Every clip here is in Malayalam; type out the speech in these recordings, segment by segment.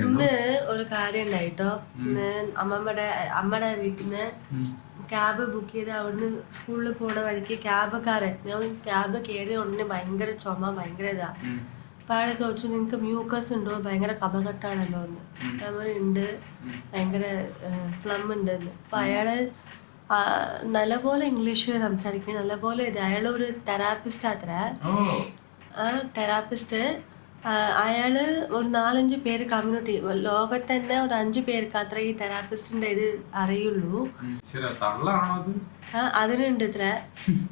ഇന്ന് ഒരു കാര്യം ഉണ്ടായിട്ടോ. ഇന്ന് അമ്മയുടെ വീട്ടിൽ നിന്ന് ക്യാബ് ബുക്ക് ചെയ്ത് അവിടുന്ന് സ്കൂളിൽ പോണ വഴിക്ക് ക്യാബുകാരൻ ഞാൻ ക്യാബ് കയറിയ ഉടനെ ഭയങ്കര ചുമ, ഭയങ്കര ഇതാ. അപ്പൊ അയാളെ ചോദിച്ചു, നിങ്ങൾക്ക് മ്യൂക്കസ് ഉണ്ടോ, ഭയങ്കര കഫകെട്ടാണല്ലോ എന്ന്. ഞാൻ ഉണ്ട്, ഭയങ്കര ഫ്ലം ഉണ്ട് എന്ന്. അപ്പൊ അയാള് നല്ലപോലെ ഇംഗ്ലീഷിൽ സംസാരിക്കും, നല്ലപോലെ ഇത്. അയാളൊരു തെറാപ്പിസ്റ്റ് അത്ര. ആ തെറാപ്പിസ്റ്റ് അയാള് ഒരു 4-5 പേര് കമ്മ്യൂണിറ്റി ലോകത്ത് തന്നെ ഒരു 5 പേർക്ക് അത്ര ഈ തെറാപ്പിസ്റ്റിന്റെ ഇത് അറിയുള്ളൂ. അതിനുണ്ട് ഇത്ര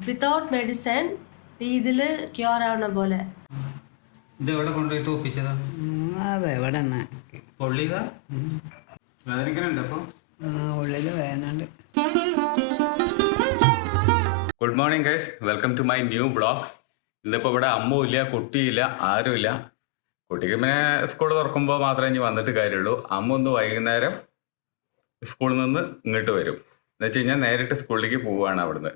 വിത്തൗട്ട് മെഡിസിൻ ഇതില് ക്യൂർ ആവണ പോലെ. ഇതെവിടെ കൊണ്ടുപോയിട്ട് ഒപ്പിച്ചതാ? അതെ, ഇവിടെ ഉള്ളില് വേദനയുണ്ട്. Good morning guys, welcome to my new blog. ഇന്നിപ്പോൾ ഇവിടെ അമ്മുമില്ല, കുട്ടിയില്ല, ആരുമില്ല. കുട്ടിക്ക് പിന്നെ സ്കൂൾ തുറക്കുമ്പോൾ മാത്രമേ ഇനി വന്നിട്ട് കാര്യമുള്ളൂ. അമ്മ ഒന്ന് വൈകുന്നേരം സ്കൂളിൽ നിന്ന് ഇങ്ങോട്ട് വരും. എന്ന് വെച്ച് കഴിഞ്ഞാൽ നേരിട്ട് സ്കൂളിലേക്ക് പോവുകയാണ് അവിടുന്ന്.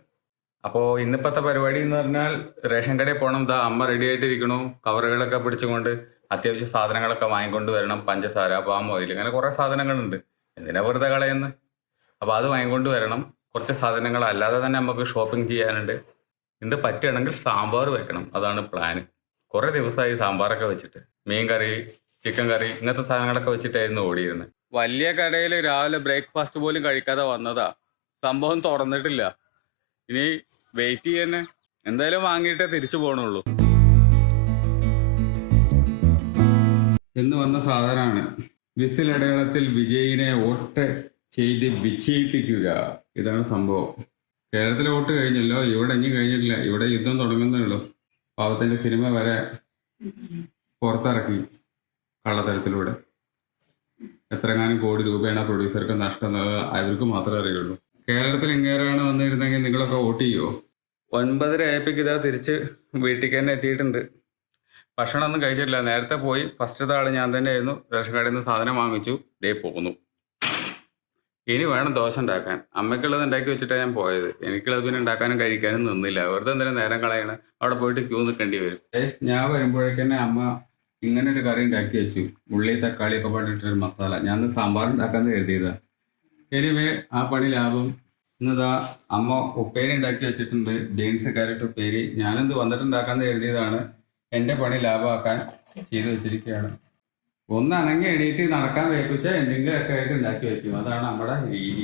അപ്പോൾ ഇന്നിപ്പോഴത്തെ പരിപാടി എന്ന് പറഞ്ഞാൽ റേഷൻ കടയിൽ പോകണം. ഇതാ അമ്മ റെഡി ആയിട്ടിരിക്കണു, കവറുകളൊക്കെ പിടിച്ചുകൊണ്ട് അത്യാവശ്യ സാധനങ്ങളൊക്കെ വാങ്ങിക്കൊണ്ട് വരണം. പഞ്ചസാര, പാം ഓയിൽ, അങ്ങനെ കുറേ സാധനങ്ങളുണ്ട്. എന്തിനാ വെറുതെ കളയുന്നത്? അപ്പോൾ അത് വാങ്ങിക്കൊണ്ട് വരണം. കുറച്ച് സാധനങ്ങൾ അല്ലാതെ തന്നെ നമുക്ക് ഷോപ്പിംഗ് ചെയ്യാനുണ്ട്. ഇന്ന് പറ്റുകയാണെങ്കിൽ സാമ്പാർ വെക്കണം, അതാണ് പ്ലാൻ. കുറേ ദിവസമായി സാമ്പാറൊക്കെ വെച്ചിട്ട്. മീൻ കറി, ചിക്കൻ കറി, ഇങ്ങനത്തെ സാധനങ്ങളൊക്കെ വെച്ചിട്ടായിരുന്നു ഓടിയിരുന്നത്. വലിയ കടയിൽ രാവിലെ ബ്രേക്ക്ഫാസ്റ്റ് പോലും കഴിക്കാതെ വന്നതാ. സംഭവം തുറന്നിട്ടില്ല. ഇനി വെയിറ്റ് ചെയ്യാൻ എന്തായാലും വാങ്ങിയിട്ടേ തിരിച്ചു പോകണുള്ളൂ. എന്ന് വന്ന സാധനമാണ്. വിസിലടയാളത്തിൽ വിജയിനെ വോട്ട് ചെയ്ത് വിജയിപ്പിക്കുക. ഇതാണ് സംഭവം. കേരളത്തിലെ വോട്ട് കഴിഞ്ഞല്ലോ, ഇവിടെ ഇനി കഴിഞ്ഞിട്ടില്ല. ഇവിടെ യുദ്ധം തുടങ്ങുന്നേ ഉള്ളൂ. പാവത്തിൻ്റെ സിനിമ വരെ പുറത്തിറക്കി കള്ളത്തരത്തിലൂടെ. എത്രങ്ങാനും കോടി രൂപയാണ് പ്രൊഡ്യൂസർക്ക് നഷ്ടം, അവർക്ക് മാത്രമേ അറിയുള്ളൂ. കേരളത്തിൽ ഇങ്ങേറാണ് വന്നിരുന്നെങ്കിൽ നിങ്ങളൊക്കെ വോട്ട് ചെയ്യുമോ? 9:30 ആയപ്പോഴേക്ക് ഇതാ തിരിച്ച് വീട്ടിലേക്ക് തന്നെ എത്തിയിട്ടുണ്ട്. ഭക്ഷണമൊന്നും കഴിച്ചിട്ടില്ല. നേരത്തെ പോയി ഫസ്റ്റത്തെ ആൾ ഞാൻ തന്നെ ആയിരുന്നു. റേഷൻ കടയിൽ നിന്ന് സാധനം വാങ്ങിച്ചു, ദേ പോകുന്നു. ഇനി വേണം ദോശ ഉണ്ടാക്കാൻ. അമ്മയ്ക്കുള്ളത് ഉണ്ടാക്കി വെച്ചിട്ടാണ് ഞാൻ പോയത്. എനിക്കുള്ളത് പിന്നെ ഉണ്ടാക്കാനും കഴിക്കാനും നിന്നില്ല. വെറുതെ എന്തെങ്കിലും നേരം കളയണം. അവിടെ പോയിട്ട് ക്യൂ നിൽക്കേണ്ടി വരും. ഞാൻ വരുമ്പോഴേക്കന്നെ അമ്മ ഇങ്ങനെ ഒരു കറി ഉണ്ടാക്കി വെച്ചു. ഉള്ളി, തക്കാളി ഒക്കെ പാടിയിട്ടൊരു മസാല. ഞാൻ സാമ്പാർ ഉണ്ടാക്കാമെന്ന് കരുതിയതാണ്. എനിവേ ആ പണി ലാഭം. ഇന്നിതാ അമ്മ ഉപ്പേരി ഉണ്ടാക്കി വെച്ചിട്ടുണ്ട്, ബീൻസ് ക്യാരറ്റ് ഉപ്പേരി. ഞാനിത് വന്നിട്ടുണ്ടാക്കാമെന്ന് കരുതിയതാണ്. എൻ്റെ പണി ലാഭമാക്കാൻ ചെയ്തു വെച്ചിരിക്കുകയാണ്. ഒന്ന് അനങ്ങി എണീറ്റ് നടക്കാൻ വയ്ക്കുവെച്ചാൽ എന്തെങ്കിലുമൊക്കെ ആയിട്ട് ഉണ്ടാക്കി വയ്ക്കും. അതാണ് നമ്മുടെ രീതി.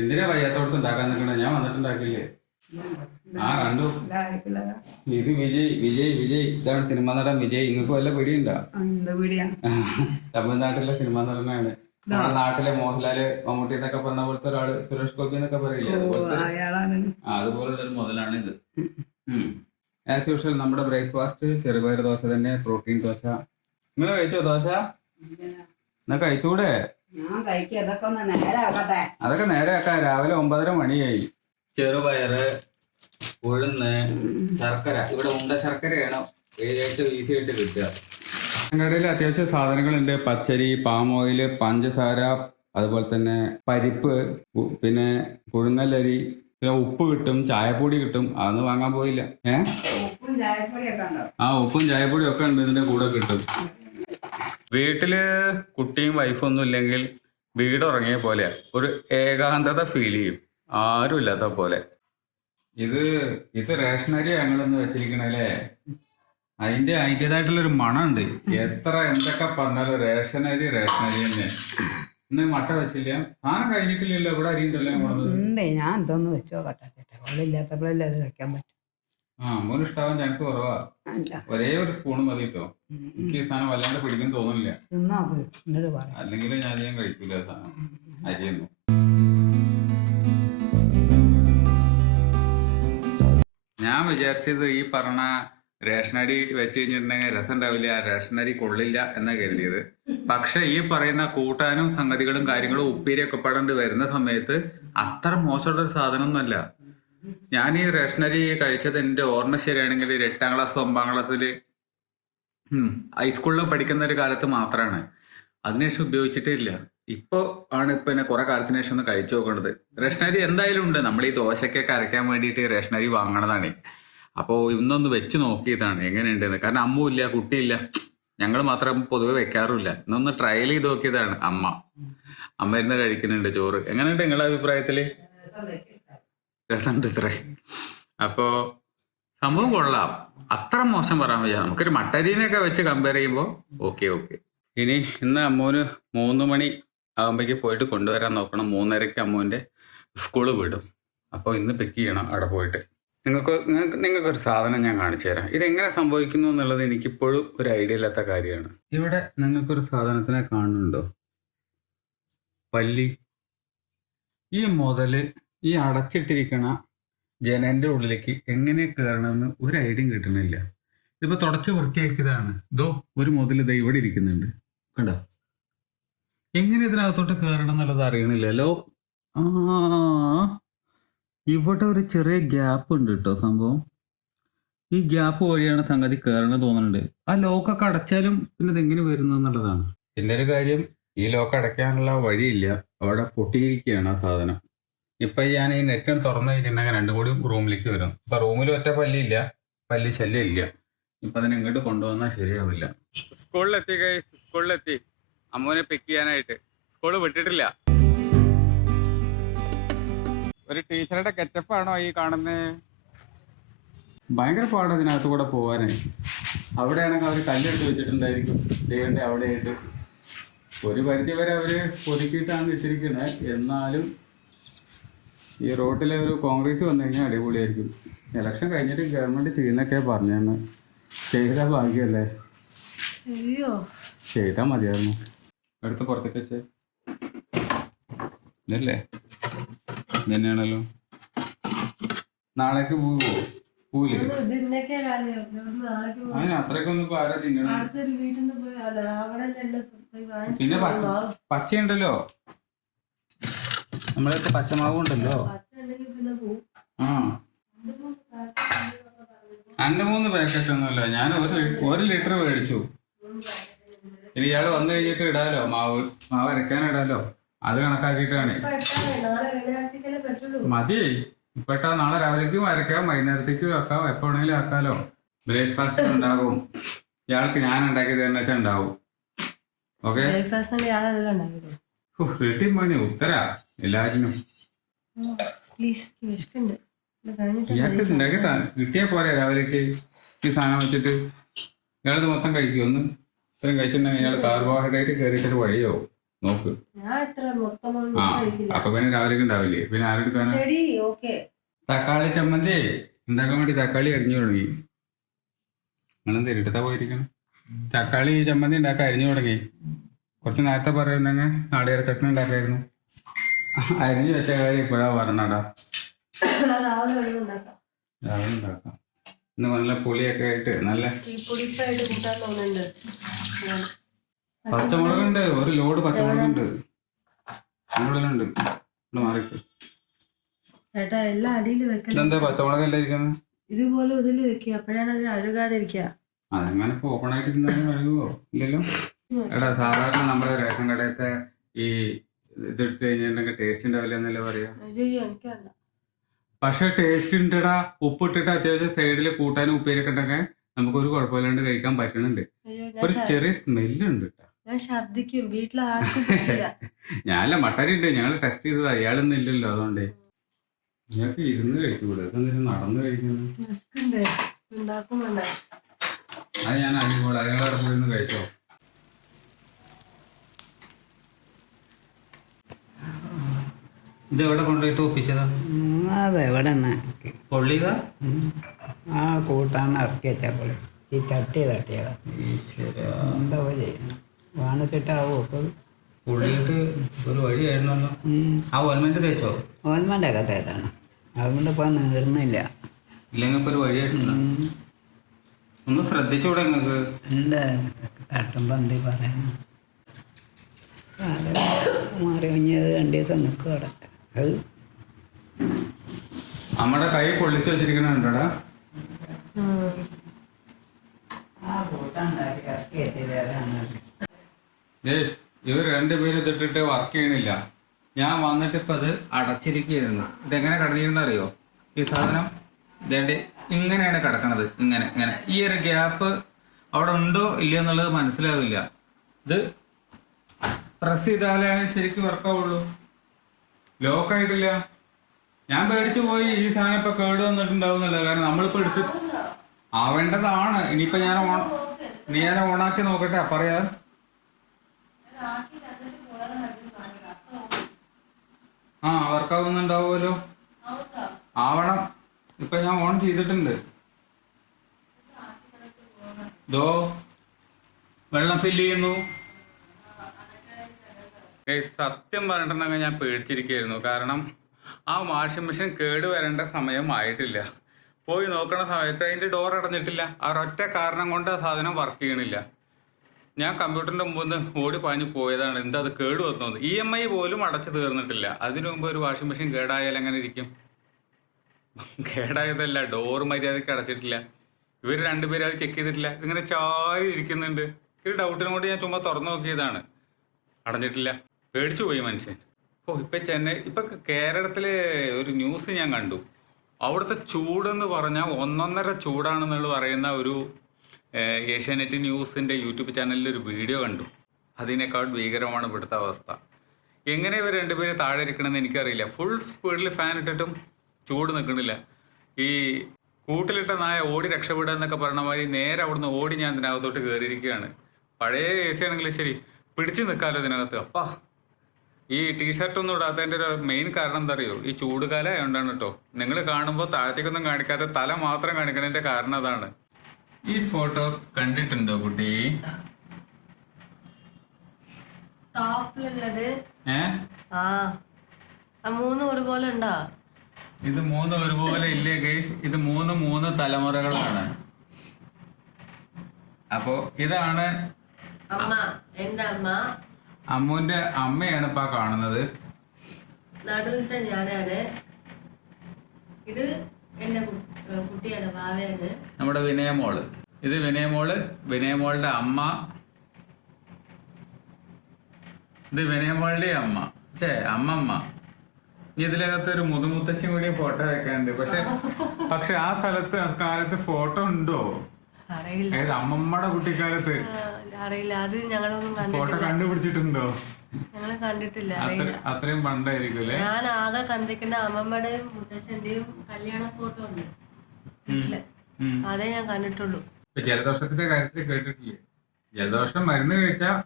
എന്തിനാ വയ്യാത്തോടത്ത് ഉണ്ടാക്കാൻ നിൽക്കണേ? ഞാൻ വന്നിട്ടുണ്ടാക്കില്ലേ? ആ കണ്ടു. ഇത് വിജയ് ഇതാണ് സിനിമാ നടൻ വിജയ്. നിങ്ങൾക്ക് വല്ല പിടിയുണ്ടോ? തമിഴ്നാട്ടിലെ സിനിമാ നടനാണ്. നമ്മുടെ നാട്ടിലെ മോഹൻലാല്, മമ്മൂട്ടി എന്നൊക്കെ പറഞ്ഞ പോലത്തെ ഒരാള്, സുരേഷ് ഗോപി എന്നൊക്കെ പറയില്ലേ, അതുപോലുള്ളൊരു മുതലാണ് ഇത്. ആസ് യൂഷ്വൽ നമ്മുടെ ബ്രേക്ക്ഫാസ്റ്റ് ചെറുപയർ ദോശ തന്നെ, പ്രോട്ടീൻ ദോശ. നിങ്ങൾ കഴിച്ചോ ദോശ? എന്നാ കഴിച്ചൂടെ? അതൊക്കെ നേരെ ആക്കാം. രാവിലെ 9:30 മണിയായി. ചെറുപയറ്, ഉഴുന്ന്, ശർക്കര. ഇവിടെ ഉണ്ട ശർക്കരയാണ് ഏറ്റവും ഈസി ആയിട്ട് കിട്ടുക. കടയിൽ അത്യാവശ്യം സാധനങ്ങളുണ്ട്. പച്ചരി, പാം ഓയിൽ, പഞ്ചസാര, അതുപോലെ തന്നെ പരിപ്പ്, പിന്നെ പുഴുങ്ങലരി, പിന്നെ ഉപ്പ് കിട്ടും, ചായപ്പൊടി കിട്ടും. അതൊന്നും വാങ്ങാൻ പോയില്ല. ഉപ്പും ചായപ്പൊടിയും ഒക്കെ ഉണ്ട്, ഇതിന്റെ കൂടെ കിട്ടും. വീട്ടില് കുട്ടിയും വൈഫും ഒന്നും ഇല്ലെങ്കിൽ വീട് ഉറങ്ങിയ പോലെ ഒരു ഏകാന്തത ഫീൽ ചെയ്യും, ആരും ഇല്ലാത്ത പോലെ. ഇത് റേഷനരി ഞങ്ങളൊന്ന് വെച്ചിരിക്കണല്ലേ. അതിൻ്റെതായിട്ടുള്ളൊരു മണമുണ്ട്. എന്തൊക്കെ പറഞ്ഞാലും റേഷനരി തന്നെ. ഇന്ന് മട്ട വെച്ചില്ല, സാധനം കഴിഞ്ഞിട്ടില്ലല്ലോ. ഇവിടെ അരി ഉണ്ടല്ലോ. ഞാൻ ഇതൊന്ന് വെച്ചോ ഇല്ലാത്തപ്പോഴല്ലേ അത് വെക്കാൻ പറ്റും. അമ്മൂന് ഇഷ്ടാവാൻ ചാൻസ് കുറവാ. ഒരേ ഒരു സ്പൂൺ മതി കേട്ടോ. എനിക്ക് ഈ സാധനം വല്ലാണ്ട് പിടിക്കും തോന്നുന്നില്ല. അല്ലെങ്കിൽ ഞാൻ അധികം കഴിക്കൂല സാധനം, അരിയൊന്നും. ഞാൻ വിചാരിച്ചത് ഈ പറഞ്ഞ റേഷനരി വെച്ച് കഴിഞ്ഞിട്ടുണ്ടെങ്കിൽ രസം ഉണ്ടാവില്ല, റേഷനരി കൊള്ളില്ല എന്നാ കരുതിയത്. പക്ഷെ ഈ പറയുന്ന കൂട്ടാനും സംഗതികളും കാര്യങ്ങളും ഉപ്പേരിയൊക്കെ പാടേണ്ടി വരുന്ന സമയത്ത് അത്ര മോശമുള്ളൊരു സാധനമൊന്നുമല്ല. ഞാൻ ഈ റേഷനരി കഴിച്ചത് എൻ്റെ ഓർമ്മ ശരിയാണെങ്കിൽ 8ാം ക്ലാസ് 9ാം ക്ലാസ്സിൽ ഹൈസ്കൂളിൽ പഠിക്കുന്ന ഒരു കാലത്ത് മാത്രമാണ്. അതിനുശേഷം ഉപയോഗിച്ചിട്ടേ ഇല്ല. ഇപ്പോൾ എന്നെ കുറെ കാലത്തിന് ശേഷം ഒന്ന് കഴിച്ചു നോക്കേണ്ടത്. റേഷനരി എന്തായാലും ഉണ്ട്. നമ്മൾ ഈ ദോശക്കൊക്കെ അരയ്ക്കാൻ വേണ്ടിയിട്ട് റേഷനരി വാങ്ങണതാണ്. അപ്പോൾ ഇന്നൊന്ന് വെച്ച് നോക്കിയതാണ് എങ്ങനെയുണ്ടെന്ന്. കാരണം അമ്മുമില്ല, കുട്ടിയില്ല. ഞങ്ങൾ മാത്രം പൊതുവെ വെക്കാറില്ല. ഇന്നൊന്ന് ട്രയൽ ചെയ്ത് നോക്കിയതാണ്. അമ്മ ഇരുന്ന് കഴിക്കുന്നുണ്ട് ചോറ്. എങ്ങനെയുണ്ട് നിങ്ങളുടെ അഭിപ്രായത്തില്? രസമുണ്ട് ഇത്രേ. അപ്പോ സംഭവം കൊള്ളാം, അത്ര മോശം പറയാൻ വയ്യ. നമുക്കൊരു മട്ടരീനൊക്കെ വെച്ച് കമ്പയർ ചെയ്യുമ്പോൾ ഓക്കെ. ഇനി ഇന്ന് അമ്മൂന് 3 മണി ആകുമ്പോഴേക്ക് പോയിട്ട് കൊണ്ടുവരാൻ നോക്കണം. 3:30 അമ്മൂൻ്റെ സ്കൂള് വിടും. അപ്പോൾ ഇന്ന് പിക്ക് ചെയ്യണം അവിടെ പോയിട്ട്. നിങ്ങൾക്കൊരു സാധനം ഞാൻ കാണിച്ചു തരാം. ഇതെങ്ങനെ സംഭവിക്കുന്നു എന്നുള്ളത് എനിക്കിപ്പോഴും ഒരു ഐഡിയ ഇല്ലാത്ത കാര്യമാണ്. ഇവിടെ നിങ്ങൾക്കൊരു സാധനത്തിനെ കാണുന്നുണ്ടോ? പല്ലി. ഈ മുതല് ഈ അടച്ചിട്ടിരിക്കണ ജനലിൻ്റെ ഉള്ളിലേക്ക് എങ്ങനെ കയറണമെന്ന് ഒരു ഐഡിയയും കിട്ടുന്നില്ല. ഇതിപ്പോൾ തുടച്ച് വൃത്തിയാക്കിയതാണ്. ഇതോ ഒരു മുതൽ ഇതാ ഇവിടെ ഇരിക്കുന്നുണ്ട്, കണ്ടോ? എങ്ങനെ ഇതിനകത്തോട്ട് കയറണം എന്നുള്ളത് അറിയണില്ലല്ലോ. ഇവിടെ ഒരു ചെറിയ ഗ്യാപ്പ് ഉണ്ട് കേട്ടോ. സംഭവം ഈ ഗ്യാപ്പ് വഴിയാണ് സംഗതി കയറണമെന്ന് തോന്നുന്നുണ്ട്. ആ ലോക്കൊക്കെ അടച്ചാലും പിന്നെ ഇതെങ്ങനെ വരുന്നു എന്നുള്ളതാണ് എൻ്റെ ഒരു കാര്യം. ഈ ലോക്ക് അടയ്ക്കാനുള്ള വഴിയില്ല, അവിടെ പൊട്ടിയിരിക്കുകയാണ് ആ സാധനം. ഇപ്പം ഞാൻ ഈ നെറ്റ് തുറന്നു കഴിഞ്ഞിട്ടുണ്ടെങ്കിൽ 2 കൂടി റൂമിലേക്ക് വരും. ഇപ്പം റൂമിൽ ഒറ്റ പല്ലി ശല്യം ഇല്ല. ഇപ്പം അതിനെ ഇങ്ങോട്ട് കൊണ്ടുവന്നാൽ ശരിയാവില്ല. സ്കൂളിലെത്തി അമ്മൂനെ പിക്ക് ചെയ്യാനായിട്ട്. സ്കൂള് വിട്ടിട്ടില്ല. ഒരു ടീച്ചറുടെ ഗെറ്റപ്പാണോ ഈ കാണുന്നത്? ഭയങ്കര പാടാണ് ഇതിനകത്ത് കൂടെ പോകാനേ. അവിടെയാണെങ്കിൽ അവർ കല്ലെടുത്ത് വെച്ചിട്ടുണ്ടായിരിക്കും ദേവൻ്റെ അവിടെയായിട്ട്. ഒരു പരിധി വരെ അവർ ഒതുക്കിയിട്ടാണ് വെച്ചിരിക്കുന്നത്. എന്നാലും ഈ റോട്ടിലെ ഒരു കോൺക്രീറ്റ് വന്നു കഴിഞ്ഞാൽ അടിപൊളിയായിരിക്കും. ഇലക്ഷൻ കഴിഞ്ഞിട്ട് ഗവൺമെൻറ് ചെയ്യുന്നൊക്കെ പറഞ്ഞെന്ന്. ചെയ്താൽ ഭാഗ്യമല്ലേ? ചെയ്താൽ മതിയായിരുന്നു. എടുത്ത് പുറത്തേക്ക് വെച്ചേ. ഇതല്ലേ ഇതന്നെയാണല്ലോ. നാളേക്ക് പോവില്ലേ? അതിന് അത്രയ്ക്കൊന്നും ഇപ്പൊ ആരാ തിന്നണം? പിന്നെ പച്ചയുണ്ടല്ലോ, നമ്മളൊക്കെ പച്ചമാവും ഉണ്ടല്ലോ. 2-3 പാക്കറ്റ് ഒന്നുമില്ല. ഞാൻ 1 ലിറ്റർ മേടിച്ചു. ഇനി ഇയാൾ വന്നു കഴിഞ്ഞിട്ട് ഇടാലോ, മാവ് അരക്കാൻ ഇടാലോ. അത് കണക്കാക്കിയിട്ടാണ്. മതി ഇപ്പട്ടാ. നാളെ രാവിലേക്കും അരക്കാം, വൈകുന്നേരത്തേക്കും ആക്കാം, എപ്പോ വേണമെങ്കിലും ആക്കാലോ. ബ്രേക്ക്ഫാസ്റ്റ് ഉണ്ടാകും. ഇയാൾക്ക് ഞാൻ ഉണ്ടാക്കി തരുന്ന വെച്ചാൽ ഉണ്ടാവും. ഓക്കെ, റെഡി മണി ഉത്തരാ എല്ലാറ്റിനും. ഇയാൾക്ക് ഉണ്ടാക്കി കിട്ടിയാ പോരെ രാവിലേക്ക് ഈ സാധനം വെച്ചിട്ട്. ഇയാളത് മൊത്തം കഴിക്കും. ഇത്രയും കഴിച്ചിട്ടുണ്ടെങ്കിൽ ഇയാൾ കാർബോഹൈഡ്രേറ്റ് കയറിയിട്ടൊരു വഴിയാവും. നോക്ക്. അപ്പൊ പിന്നെ രാവിലേക്ക് ഉണ്ടാവില്ലേ? പിന്നെ ആരെടുക്കാനാ? തക്കാളി ചമ്മന്തി ഉണ്ടാക്കാൻ വേണ്ടി തക്കാളി അരിഞ്ഞു തുടങ്ങി. നിങ്ങളെന്ത് ഇരുട്ടത്താ പോയിരിക്കണം? തക്കാളി ചമ്മന്തി ഉണ്ടാക്കാൻ അരിഞ്ഞു തുടങ്ങി. കുറച്ച് നേരത്തെ പറയുന്നെങ്കിൽ നാളികേര ചട്നി ഉണ്ടാക്കായിരുന്നു. അരിഞ്ഞു വെച്ച കാര്യം ഇപ്പോഴാ പറഞ്ഞടാ. രാവിലെ ഉണ്ടാക്കാം. ഇന്ന് നല്ല പുളിയൊക്കെ ആയിട്ട് നല്ല പച്ചമുളകുണ്ട്. 1 ലോഡ് പച്ചമുളകുണ്ട്. ഉള്ളിലുണ്ട്. മാറിക്ക്. ഇതെന്താ പച്ചമുളക് എല്ലാം ഇരിക്കുന്നത്? ഇതുപോലെ ഇതിൽ വെക്കുക, അപ്പോഴാണ് അത് അഴുകാതിരിക്കുക. അതങ്ങനെ ഇപ്പൊ ഓപ്പൺ ആയിട്ട് ഇരുന്നാലും അഴുകുവോ? ഇല്ലല്ലോ. എടാ, സാധാരണ നമ്മുടെ റേഷൻ കടയത്തെ ഈ ഇതെടുത്ത് കഴിഞ്ഞിട്ടുണ്ടെങ്കിൽ ടേസ്റ്റ് ഉണ്ടാവില്ല എന്നല്ലേ പറയാ. പക്ഷെ ടേസ്റ്റ് ഉണ്ടടാ. ഉപ്പിട്ടിട്ട് അത്യാവശ്യം സൈഡിൽ കൂട്ടാനും ഉപ്പേരൊക്കെ ഉണ്ടെങ്കിൽ നമുക്കൊരു കുഴപ്പമില്ലാണ്ട് കഴിക്കാൻ പറ്റുന്നുണ്ട്. ഒരു ചെറിയ സ്മെല്ലുണ്ട്. ഞാൻ ഛർദിക്കും. വീട്ടിൽ ഞാനല്ല, മട്ടരി ഉണ്ട്. ഞങ്ങൾ ടെസ്റ്റ് ചെയ്തതാ. ഇയാളൊന്നും ഇല്ലല്ലോ, അതുകൊണ്ടേ. ഞങ്ങൾക്ക് ഇരുന്ന് കഴിച്ചുകൂടെ? അതെന്തെങ്കിലും നടന്ന് കഴിക്കുന്നു. അത് ഞാൻ അടിപൊളി. അയാളവിടെ പോയിരുന്ന് കഴിച്ചോ. ഇത് എവിടെ കൊണ്ടുപോയിട്ട് ഒപ്പിച്ചതാ? അതെവിടെ പൊള്ളിയതാ? ആ കൂട്ടാണ് ഇറക്കി വെച്ചപ്പോൾ ഈ തട്ടിയതാ. എന്താ ചെയ്യണം? വാണിച്ചിട്ടാവോ? പൊള്ളിയിട്ട് ഒരു വഴിയായിരുന്നല്ലോ. ആ ഓൽമെന്റ് തേച്ചോ? ഓൽമെൻ്റൊക്കെ തേതാണ്. അതുകൊണ്ട് ഇപ്പം നീർന്നില്ല. ഇല്ലെങ്കിൽ ഇപ്പൊ ഒരു വഴിയായിട്ടില്ല. ഒന്ന് ശ്രദ്ധിച്ചൂടെ നിങ്ങൾക്ക്? എന്താ തട്ടുമ്പോൾ എന്തി പറയാൻ? അത് മാറി കഴിഞ്ഞത് 2 ദിവസം നിൽക്കും അവിടെ. അത് നമ്മുടെ കൈ പൊള്ളിച്ച് വെച്ചിരിക്കണുണ്ടോടാ? ഇവർ 2 പേരും ഇതിട്ടിട്ട് വർക്ക് ചെയ്യണില്ല. ഞാൻ വന്നിട്ട് ഇപ്പം അത് അടച്ചിരിക്കുകയായിരുന്നു. ഇതെങ്ങനെ കടന്നിരുന്ന അറിയോ? ഈ സാധനം ഇതേണ്ടി ഇങ്ങനെയാണ് കിടക്കണത്. ഇങ്ങനെ ഈ ഒരു ഗ്യാപ്പ് അവിടെ ഉണ്ടോ ഇല്ലയോ എന്നുള്ളത് മനസ്സിലാവില്ല. ഇത് പ്രസ് ചെയ്താലാണ് ശരിക്കും വർക്കാവുള്ളൂ. ലോക്കായിട്ടില്ല. ഞാൻ പേടിച്ചു പോയി ഈ സാധനം ഇപ്പൊ കേട് വന്നിട്ടുണ്ടാവുന്നില്ല. കാരണം നമ്മളിപ്പോ എടുത്ത് ആവേണ്ടതാണ്. ഇനിയിപ്പോ ഞാൻ ഓണാക്കി നോക്കട്ടെ, പറയാം. ആ വർക്കാവുന്നുണ്ടാവുമല്ലോ. ആവണം. ഇപ്പൊ ഞാൻ ഓൺ ചെയ്തിട്ടുണ്ട്. ദോ വെള്ളം ഫില്ല് ചെയ്യുന്നു. സത്യം പറഞ്ഞിട്ടുണ്ടെങ്കിൽ ഞാൻ പേടിച്ചിരിക്കുകയായിരുന്നു. കാരണം ആ വാഷിംഗ് മെഷീൻ കേട് വരേണ്ട സമയം ആയിട്ടില്ല. പോയി നോക്കണ സമയത്ത് അതിൻ്റെ ഡോർ അടഞ്ഞിട്ടില്ല. ആ ഒറ്റ കാരണം കൊണ്ട് ആ സാധനം വർക്ക് ചെയ്യണില്ല. ഞാൻ കമ്പ്യൂട്ടറിൻ്റെ മുമ്പ് നിന്ന് ഓടി പാഞ്ഞ് പോയതാണ്. എന്താ അത് കേട് വന്നു. EMI പോലും അടച്ചു തീർന്നിട്ടില്ല. അതിനു മുമ്പ് ഒരു വാഷിംഗ് മെഷീൻ കേടായാൽ എങ്ങനെ ഇരിക്കും? കേടായതല്ല, ഡോർ മര്യാദയ്ക്ക് അടച്ചിട്ടില്ല. ഇവർ രണ്ടുപേരും അത് ചെക്ക് ചെയ്തിട്ടില്ല. ഇതിങ്ങനെ ചാരി ഇരിക്കുന്നുണ്ട്. ഒരു ഡൗട്ടിനും കൊണ്ട് ഞാൻ ചുമ്മാ തുറന്നു നോക്കിയതാണ്. അടഞ്ഞിട്ടില്ല. പേടിച്ചു പോയി മനുഷ്യൻ. ഇപ്പൊ കേരളത്തിലെ ഒരു ന്യൂസ് ഞാൻ കണ്ടു. അവിടുത്തെ ചൂടെന്ന് പറഞ്ഞാൽ 1.5 ചൂടാണെന്നുള്ള പറയുന്ന ഒരു ഏഷ്യാനെറ്റ് ന്യൂസിൻ്റെ യൂട്യൂബ് ചാനലിൽ ഒരു വീഡിയോ കണ്ടു. അതിനേക്കാൾ ഭീകരമാണ് ഇവിടുത്തെ അവസ്ഥ. എങ്ങനെ ഇവർ രണ്ടുപേരും താഴെ ഇരിക്കണമെന്ന് എനിക്കറിയില്ല. ഫുൾ സ്പീഡിൽ ഫാൻ ഇട്ടിട്ടും ചൂട് നിൽക്കണില്ല. ഈ കൂട്ടിലിട്ട നായ ഓടി രക്ഷപ്പെടുക എന്നൊക്കെ പറഞ്ഞ മാതിരി നേരെ അവിടുന്ന് ഓടി ഞാൻ ഇതിനകത്തോട്ട് കയറിയിരിക്കുകയാണ്. പഴയ AC ആണെങ്കിൽ ശരി പിടിച്ചു നിൽക്കാമല്ലോ ഇതിനകത്ത്. അപ്പാ ഈ ടീഷർട്ടൊന്നും ഇടാത്തതിൻ്റെ ഒരു മെയിൻ കാരണം എന്താ അറിയോ? ഈ ചൂടുകാലം ആയതുകൊണ്ടാണ് കേട്ടോ. നിങ്ങൾ കാണുമ്പോൾ താഴത്തേക്കൊന്നും കാണിക്കാതെ തല മാത്രം കാണിക്കുന്നതിൻ്റെ കാരണം അതാണ്. ഈ ഫോട്ടോ കണ്ടിട്ടുണ്ടോ കുട്ടി? ടോപ്പിലുള്ളത് മൂന്നും ഒരുപോലെ ഉണ്ടോ? ഇത് 3 ഒരുപോലെ ഇല്ലേ ഗൈസ്? ഇത് 3 തലമുറകളാണ്. അപ്പോ ഇതാണ് അമ്മ, എന്റെ അമ്മ. അമ്മുവിന്റെ അമ്മയാണ് ഇപ്പൊ കാണുന്നത്. നടുവിലത്തെ ഞാനാണ്. ഇത് എന്റെ കുട്ടിയാണ്, വാവയാണ്. നമ്മുടെ വിനയമോള്. ഇത് വിനയമോള്, വിനയമോളുടെ അമ്മ. ഇത് വിനയമോളുടെ അമ്മ, അമ്മമ്മ. ഇനി ഇതിനകത്ത് ഒരു മുതുമുത്തശ്ശി കൂടി ഫോട്ടോ വെക്കാനുണ്ട്. പക്ഷെ ആ സ്ഥലത്ത് കാലത്ത് ഫോട്ടോ ഉണ്ടോ അറിയില്ല. അമ്മമ്മയുടെ കുട്ടിക്കാലത്ത് അറിയില്ല. അത് ഞങ്ങളൊന്നും ഫോട്ടോ കണ്ടുപിടിച്ചിട്ടുണ്ടോ? ഞങ്ങള് കണ്ടിട്ടില്ല. അത്രയും പണ്ടായിരിക്കും. ഞാൻ ആകെ കണ്ടിരിക്കുന്ന അമ്മമ്മയുടെയും മുത്തശ്ശന്റെയും കല്യാണ ഫോട്ടോ ഉണ്ട് വീട്ടില്. അതേ ഞാൻ കണ്ടിട്ടുള്ളൂ. ജലദോഷത്തിന്റെ കാര്യത്തിൽ കേട്ടിട്ടില്ലേ? ജലദോഷം മരുന്ന് കഴിച്ചാൽ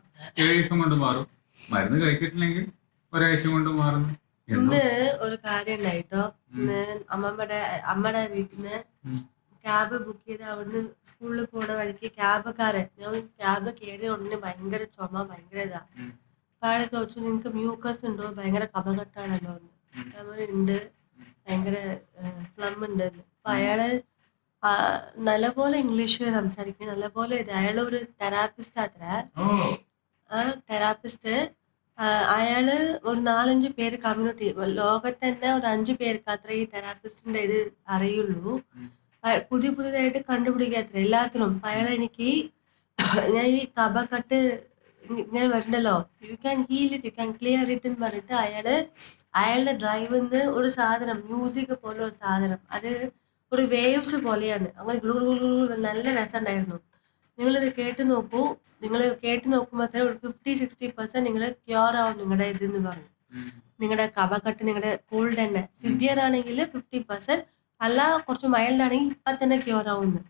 7 ദിവസം കൊണ്ട് മാറും. മരുന്ന് കഴിച്ചിട്ടില്ലെങ്കിൽ ഒരാഴ്ച കൊണ്ട് മാറുന്നു. ഇന്ന് ഒരു കാര്യം ഉണ്ടായിട്ടോ. ഇന്ന് അമ്മയുടെ വീട്ടിന്ന് ക്യാബ് ബുക്ക് ചെയ്ത് അവിടുന്ന് സ്കൂളിൽ പോണ വഴിക്ക് ക്യാബുകാരൻ, ഞാൻ ക്യാബ് കയറിയ ഉടനെ ഭയങ്കര ചുമ, ഭയങ്കര ഇതാ. അപ്പൊ അയാളെ ചോദിച്ചു, നിങ്ങക്ക് മ്യൂക്കസ് ഉണ്ടോ? ഭയങ്കര കഫകെട്ടാണല്ലോ എന്ന്. ഉണ്ട്, ഭയങ്കര ഫ്ലം ഉണ്ട്. അപ്പൊ അയാള് നല്ലപോലെ ഇംഗ്ലീഷ് സംസാരിക്കും, നല്ലപോലെ ഇത്. അയാളൊരു തെറാപ്പിസ്റ്റ് അത്ര. ആ തെറാപ്പിസ്റ്റ് അയാള് ഒരു 4-5 പേര് കമ്മ്യൂണിറ്റി ലോകത്ത് തന്നെ ഒരു 5 പേർക്ക് അത്ര ഈ തെറാപ്പിസ്റ്റിന്റെ ഇത് അറിയുള്ളൂ. പുതിയതായിട്ട് കണ്ടുപിടിക്കാത്ര എല്ലാത്തിനും. അയാളെ എനിക്ക് ഞാൻ ഈ കഫക്കെട്ട് ഇങ്ങനെ വരണ്ടല്ലോ, you can heal it, you can clear it എന്ന് പറഞ്ഞിട്ട് അയാളുടെ ഡ്രൈവിന്ന് ഒരു സാധനം, മ്യൂസിക് പോലെ ഒരു സാധനം, അത് ഒരു വേവ്സ് പോലെയാണ്. അങ്ങനെ നല്ല രസമുണ്ടായിരുന്നു. നിങ്ങളിത് കേട്ട് നോക്കൂ. നിങ്ങൾ കേട്ട് നോക്കുമ്പോൾ ഒരു 50-60% നിങ്ങൾ ക്യൂർ ആവും നിങ്ങളുടെ ഇതെന്ന് പറഞ്ഞു. നിങ്ങളുടെ കഫക്കെട്ട്, നിങ്ങളുടെ കോൾഡ് തന്നെ സിവിയർ ആണെങ്കിൽ 50%, അല്ല കുറച്ച് മൈൽഡ് ആണെങ്കിൽ ഇപ്പം തന്നെ ക്യൂർ ആവുന്നു.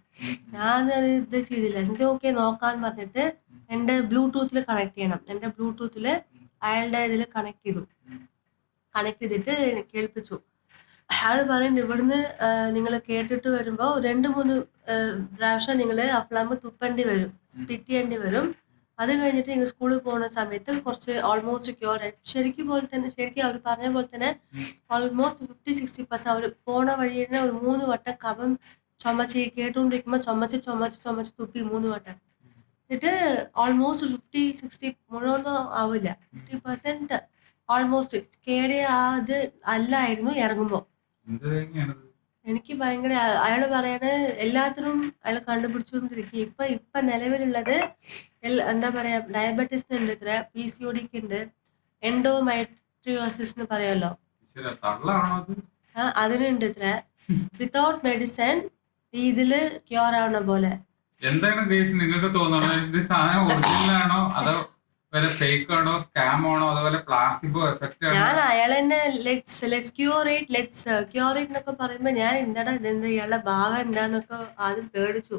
ഞാനത് ഇത് ചെയ്തില്ല. എനിക്ക് ഓക്കെ നോക്കാന്ന് പറഞ്ഞിട്ട് എൻ്റെ ബ്ലൂടൂത്തിൽ കണക്ട് ചെയ്യണം. എൻ്റെ ബ്ലൂടൂത്തിൽ അയാളുടെ ഇതിൽ കണക്ട് ചെയ്തിട്ട് കേൾപ്പിച്ചു. അയാൾ പറയുന്നുണ്ട്, ഇവിടുന്ന് നിങ്ങൾ കേട്ടിട്ട് വരുമ്പോൾ 2-3 പ്രാവശ്യം നിങ്ങൾ ആ ഫ്ലം തുപ്പേണ്ടി വരും, സ്പിറ്റ് ചെയ്യേണ്ടി വരും. അത് കഴിഞ്ഞിട്ട് നിങ്ങൾ സ്കൂളിൽ പോകുന്ന സമയത്ത് കുറച്ച് ഓൾമോസ്റ്റ് ക്യൂർ ആയി. ശരിക്കും അവർ പറഞ്ഞ പോലെ തന്നെ ഓൾമോസ്റ്റ് 50-60% അവർ പോണ വഴി തന്നെ ഒരു 3 വട്ടം കഫം ചുമച്ച് കേട്ടുകൊണ്ടിരിക്കുമ്പോൾ ചുമച്ച് തുപ്പി 3 വട്ടം. എന്നിട്ട് ഓൾമോസ്റ്റ് 50-60 മുഴുവനൊന്നും ആവില്ല, 50% ഓൾമോസ്റ്റ് കേറിയ അത് അല്ലായിരുന്നു ഇറങ്ങുമ്പോൾ. എനിക്ക് ഭയങ്കര അയാൾ പറയാണ് എല്ലാത്തിനും അയാൾ കണ്ടുപിടിച്ചുകൊണ്ടിരിക്കും. ഇപ്പൊ നിലവിലുള്ളത് എന്താ പറയാ, ഡയബറ്റീസിനുണ്ട് ഇത്ര, PCODക്ക് ഉണ്ട്, എൻഡോമെട്രിയോസിസ് എന്ന് പറയാലോ, അതിനുണ്ട് ഇത്ര. വിത്തൗട്ട് മെഡിസിൻ ഇതില് ക്യൂർ ആവണ പോലെ. എന്താണ് ഗൈസ് നിങ്ങൾക്ക് തോന്നുന്നത്? ഇത് സാധനം ഒറിജിനൽ ആണോ അതോ വല്ല ഫേക്ക് ആണോ, സ്കാം ആണോ, അതുപോലെ പ്ലാസിബോ എഫക്റ്റ് ആണോ? ഞാൻ അയാളെന്നെ ലെറ്റ്സ് ക്യൂറേറ്റ് എന്നൊക്കെ പറയുമ്പോ ഞാൻ എന്താടാ ഇതെന്താ ഇയാളുടെ ഭാവം എന്താന്നൊക്കെ ആദ്യം പേടിച്ചു.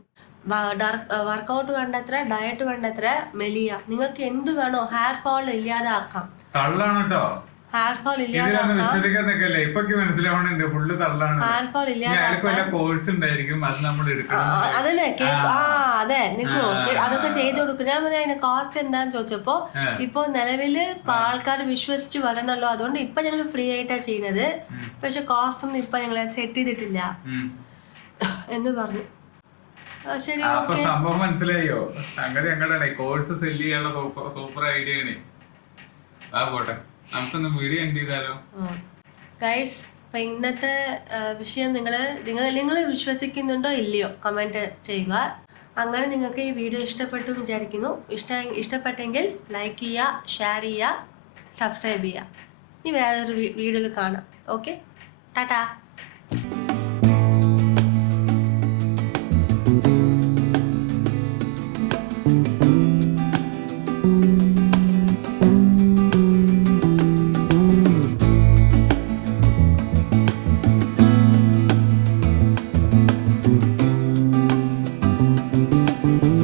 വർക്കൗട്ട് വേണ്ടത്ര, ഡയറ്റ് വേണ്ടത്ര, മെലിയ. നിങ്ങൾക്ക് എന്ത് വേണോ, ഹെയർ ഫോൾ ഇല്ലാതാക്കാം. തള്ളാണ് കേട്ടോ. ഹെയർ ഫോൾ ഇതിലൊന്നും ഇല്ലാതാക്കാം. വിശ്വസിക്കാൻ നിൽക്കല്ലേ. ഇപ്പൊക്ക് മനസ്സിലാവണുണ്ട് ഫുള്ള് തള്ളാണ്. ഹെയർ ഫോൾ ഇല്ലാതാക്കാം. കോഴ്സ് ഉണ്ടായിരിക്കും, അത് നമ്മൾ എടുക്കണം. അതന്നെ അതെ നിക്കോ അതൊക്കെ ചെയ്ത് കൊടുക്കും. ഞാൻ പറയാം അതിന്റെ കോസ്റ്റ് എന്താന്ന് ചോദിച്ചപ്പോ ഇപ്പൊ നിലവില് ഇപ്പൊ ആൾക്കാർ വിശ്വസിച്ച് വരണല്ലോ, അതുകൊണ്ട് ഇപ്പൊ ഞങ്ങൾ ഫ്രീ ആയിട്ടാ ചെയ്യുന്നത്. പക്ഷെ കോസ്റ്റ് ഒന്നും ഇപ്പൊ ഞങ്ങളെ സെറ്റ് ചെയ്തിട്ടില്ല എന്ന് പറഞ്ഞു. ശരി, അപ്പൊ സംഭവം മനസ്സിലായോ? സംഗതി ഞങ്ങളുടെ കോഴ്സ് സെല് ചെയ്യാനുള്ള സൂപ്പർ ഐഡിയ ആണ്. ആ പോട്ടെ, നമുക്കൊന്ന് വീഡിയോ എൻഡ് ചെയ്താലോ ഗൈസ്. അപ്പൊ ഇന്നത്തെ വിഷയം നിങ്ങൾ വിശ്വസിക്കുന്നുണ്ടോ ഇല്ലയോ കമന്റ് ചെയ്യുക. അങ്ങനെ നിങ്ങൾക്ക് ഈ വീഡിയോ ഇഷ്ടപ്പെട്ടു വിചാരിക്കുന്നു. ഇഷ്ടപ്പെട്ടെങ്കിൽ ലൈക്ക് ചെയ്യുക, ഷെയർ ചെയ്യുക, സബ്സ്ക്രൈബ് ചെയ്യുക. ഇനി വേറൊരു വീഡിയോയിൽ കാണാം. ഓക്കെ, ടാറ്റാ.